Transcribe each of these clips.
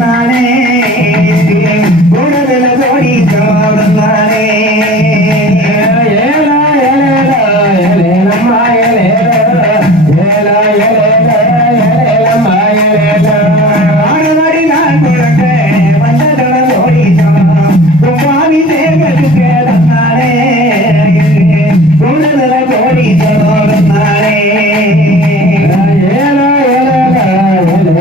நானே உணவில் தோழி சோழ நானே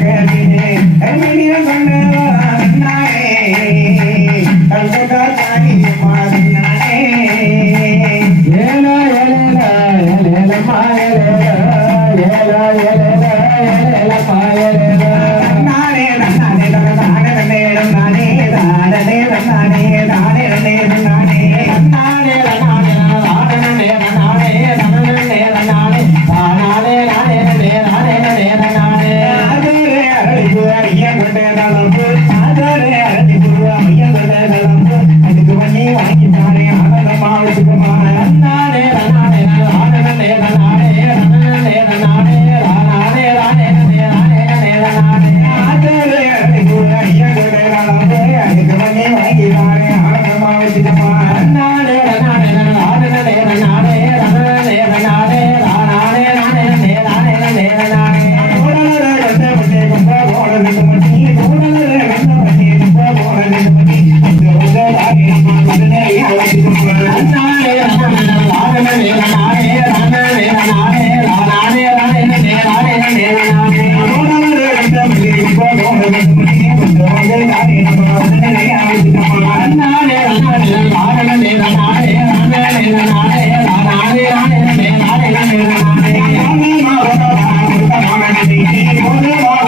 Gracias. அதுக்கு மண்ணே வாங்கி பாரு ஆனந்தமா வச்சுக்கமா நானே நானே ஆனந்தே நான் Vamos lá.